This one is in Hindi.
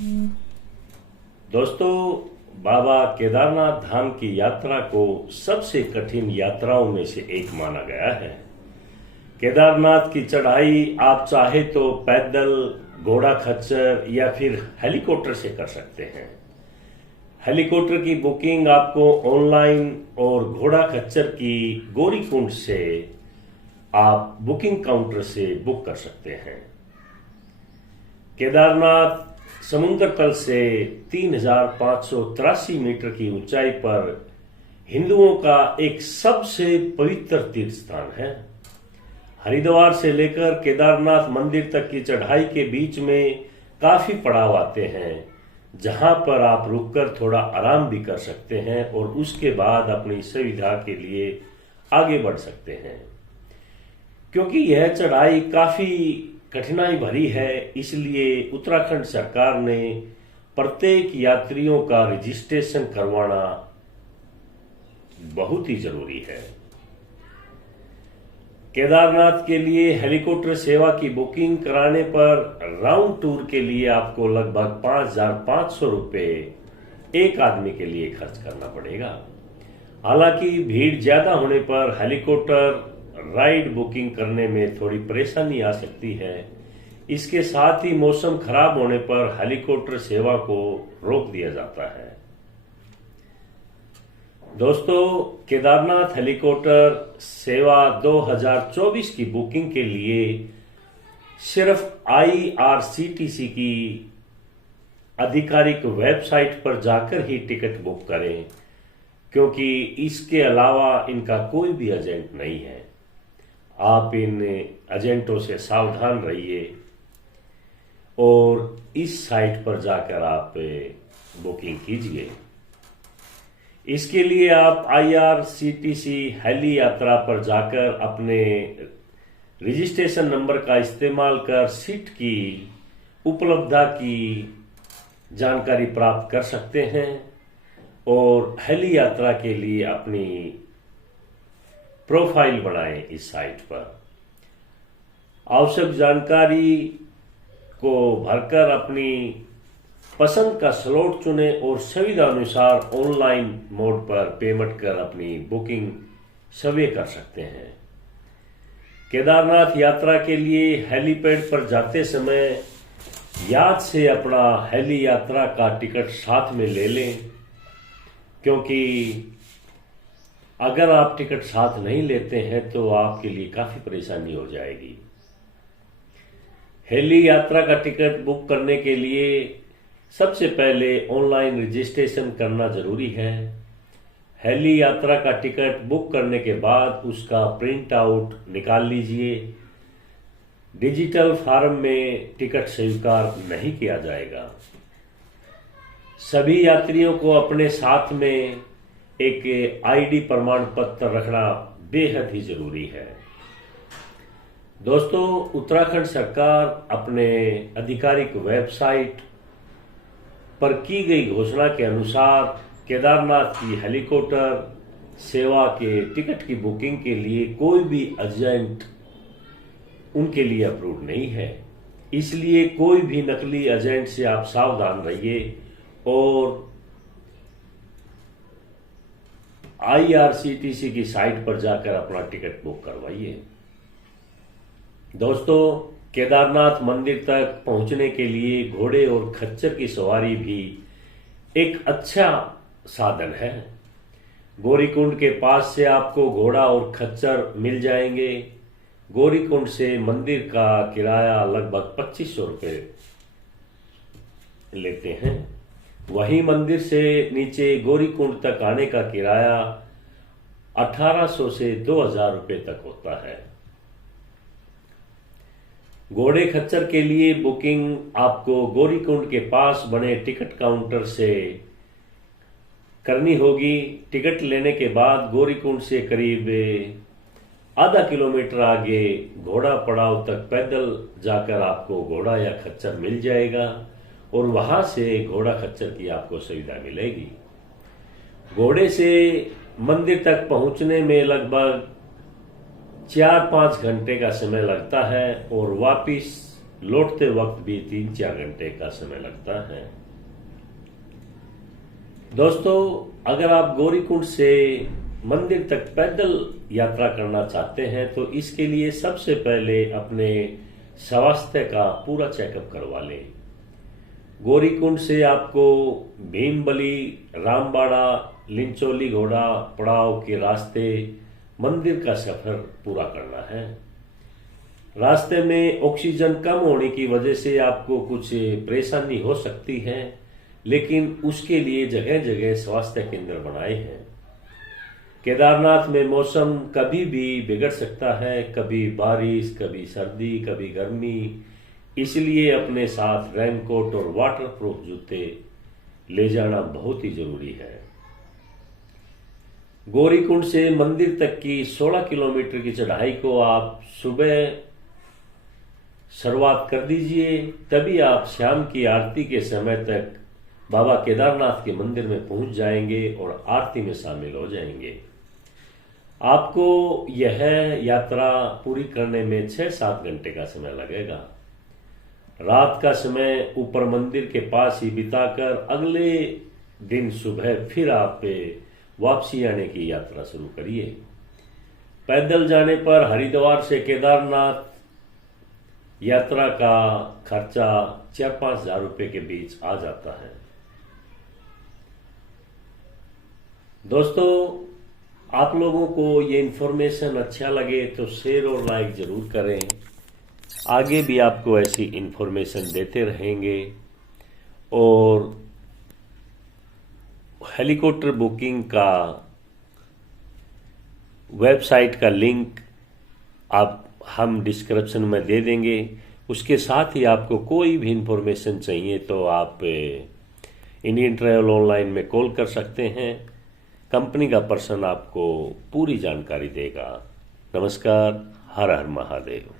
दोस्तों, बाबा केदारनाथ धाम की यात्रा को सबसे कठिन यात्राओं में से एक माना गया है। केदारनाथ की चढ़ाई आप चाहे तो पैदल, घोड़ा खच्चर या फिर हेलीकॉप्टर से कर सकते हैं। हेलीकॉप्टर की बुकिंग आपको ऑनलाइन और घोड़ा खच्चर की गौरीकुंड से आप बुकिंग काउंटर से बुक कर सकते हैं। केदारनाथ समुद्र तल से 3,583 मीटर की ऊंचाई पर हिंदुओं का एक सबसे पवित्र तीर्थ स्थान है। हरिद्वार से लेकर केदारनाथ मंदिर तक की चढ़ाई के बीच में काफी पड़ाव आते हैं, जहां पर आप रुककर थोड़ा आराम भी कर सकते हैं और उसके बाद अपनी सुविधा के लिए आगे बढ़ सकते हैं। क्योंकि यह चढ़ाई काफी कठिनाई भरी है, इसलिए उत्तराखंड सरकार ने प्रत्येक यात्रियों का रजिस्ट्रेशन करवाना बहुत ही जरूरी है। केदारनाथ के लिए हेलीकॉप्टर सेवा की बुकिंग कराने पर राउंड टूर के लिए आपको लगभग 5,500 रुपए एक आदमी के लिए खर्च करना पड़ेगा। हालांकि भीड़ ज्यादा होने पर हेलीकॉप्टर राइड बुकिंग करने में थोड़ी परेशानी आ सकती है। इसके साथ ही मौसम खराब होने पर हेलीकॉप्टर सेवा को रोक दिया जाता है। दोस्तों, केदारनाथ हेलीकॉप्टर सेवा 2024 की बुकिंग के लिए सिर्फ IRCTC की आधिकारिक वेबसाइट पर जाकर ही टिकट बुक करें, क्योंकि इसके अलावा इनका कोई भी एजेंट नहीं है। आप इन एजेंटों से सावधान रहिए और इस साइट पर जाकर आप बुकिंग कीजिए। इसके लिए आप IRCTC हेली यात्रा पर जाकर अपने रजिस्ट्रेशन नंबर का इस्तेमाल कर सीट की उपलब्धता की जानकारी प्राप्त कर सकते हैं और हेली यात्रा के लिए अपनी प्रोफाइल बनाएं। इस साइट पर आवश्यक जानकारी को भरकर अपनी पसंद का स्लॉट चुने और सुविधा अनुसार ऑनलाइन मोड पर पेमेंट कर अपनी बुकिंग स्वयं कर सकते हैं। केदारनाथ यात्रा के लिए हेलीपैड पर जाते समय याद से अपना हेली यात्रा का टिकट साथ में ले लें, क्योंकि अगर आप टिकट साथ नहीं लेते हैं तो आपके लिए काफी परेशानी हो जाएगी। हेली यात्रा का टिकट बुक करने के लिए सबसे पहले ऑनलाइन रजिस्ट्रेशन करना जरूरी है। हेली यात्रा का टिकट बुक करने के बाद उसका प्रिंट आउट निकाल लीजिए। डिजिटल फॉर्म में टिकट स्वीकार नहीं किया जाएगा। सभी यात्रियों को अपने साथ में एक ID प्रमाण पत्र रखना बेहद ही जरूरी है। दोस्तों, उत्तराखंड सरकार अपने आधिकारिक वेबसाइट पर की गई घोषणा के अनुसार केदारनाथ की हेलीकॉप्टर सेवा के टिकट की बुकिंग के लिए कोई भी एजेंट उनके लिए अप्रूव नहीं है। इसलिए कोई भी नकली एजेंट से आप सावधान रहिए और IRCTC की साइट पर जाकर अपना टिकट बुक करवाइए। दोस्तों, केदारनाथ मंदिर तक पहुंचने के लिए घोड़े और खच्चर की सवारी भी एक अच्छा साधन है। गौरीकुंड के पास से आपको घोड़ा और खच्चर मिल जाएंगे। गौरीकुंड से मंदिर का किराया लगभग 2,500 रुपए लेते हैं। वहीं मंदिर से नीचे गौरीकुंड तक आने का किराया 1,800 से 2,000 रुपए तक होता है। घोड़े खच्चर के लिए बुकिंग आपको गौरीकुंड के पास बने टिकट काउंटर से करनी होगी। टिकट लेने के बाद गौरीकुंड से करीब आधा किलोमीटर आगे घोड़ा पड़ाव तक पैदल जाकर आपको घोड़ा या खच्चर मिल जाएगा और वहां से घोड़ा खच्चर की आपको सुविधा मिलेगी। घोड़े से मंदिर तक पहुंचने में लगभग 4-5 घंटे का समय लगता है और वापिस लौटते वक्त भी 3-4 घंटे का समय लगता है। दोस्तों, अगर आप गौरीकुंड से मंदिर तक पैदल यात्रा करना चाहते हैं तो इसके लिए सबसे पहले अपने स्वास्थ्य का पूरा चेकअप करवा लें। गौरीकुंड से आपको भीमबली, रामबाड़ा, लिंचोली घोड़ा पड़ाव के रास्ते मंदिर का सफर पूरा करना है। रास्ते में ऑक्सीजन कम होने की वजह से आपको कुछ परेशानी हो सकती है, लेकिन उसके लिए जगह जगह स्वास्थ्य केंद्र बनाए हैं। केदारनाथ में मौसम कभी भी बिगड़ सकता है, कभी बारिश, कभी सर्दी, कभी गर्मी, इसलिए अपने साथ रेनकोट और वाटरप्रूफ जूते ले जाना बहुत ही जरूरी है। गौरीकुंड से मंदिर तक की 16 किलोमीटर की चढ़ाई को आप सुबह शुरुआत कर दीजिए, तभी आप शाम की आरती के समय तक बाबा केदारनाथ के मंदिर में पहुंच जाएंगे और आरती में शामिल हो जाएंगे। आपको यह यात्रा पूरी करने में 6-7 घंटे का समय लगेगा। रात का समय ऊपर मंदिर के पास ही बिताकर अगले दिन सुबह फिर आप वापसी आने की यात्रा शुरू करिए। पैदल जाने पर हरिद्वार से केदारनाथ यात्रा का खर्चा 4-5 हजार रुपए के बीच आ जाता है। दोस्तों, आप लोगों को ये इन्फॉर्मेशन अच्छा लगे तो शेयर और लाइक जरूर करें। आगे भी आपको ऐसी इन्फॉर्मेशन देते रहेंगे और हेलीकॉप्टर बुकिंग का वेबसाइट का लिंक हम डिस्क्रिप्शन में दे देंगे। उसके साथ ही आपको कोई भी इन्फॉर्मेशन चाहिए तो आप इंडियन ट्रैवल ऑनलाइन में कॉल कर सकते हैं। कंपनी का पर्सन आपको पूरी जानकारी देगा। नमस्कार, हर हर महादेव।